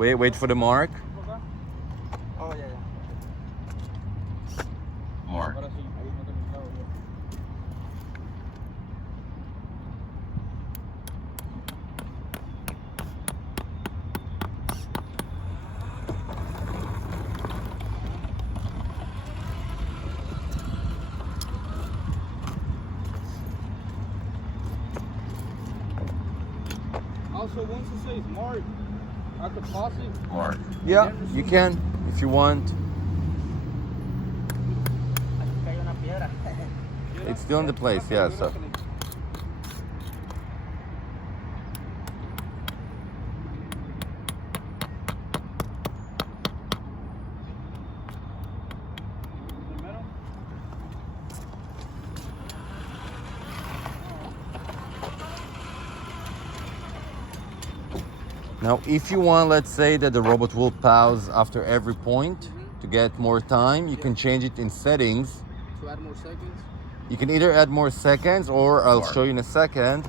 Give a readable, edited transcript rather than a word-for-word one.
Wait for the mark. Oh, yeah. Mark. Also, once it says mark, I could pause it. Mark. Yeah, you can if you want. It's still in the place, yeah. So. Now, if you want, let's say that the robot will pause after every point to get more time, you can change it in settings. To add more seconds? You can either add more seconds or I'll show you in a second.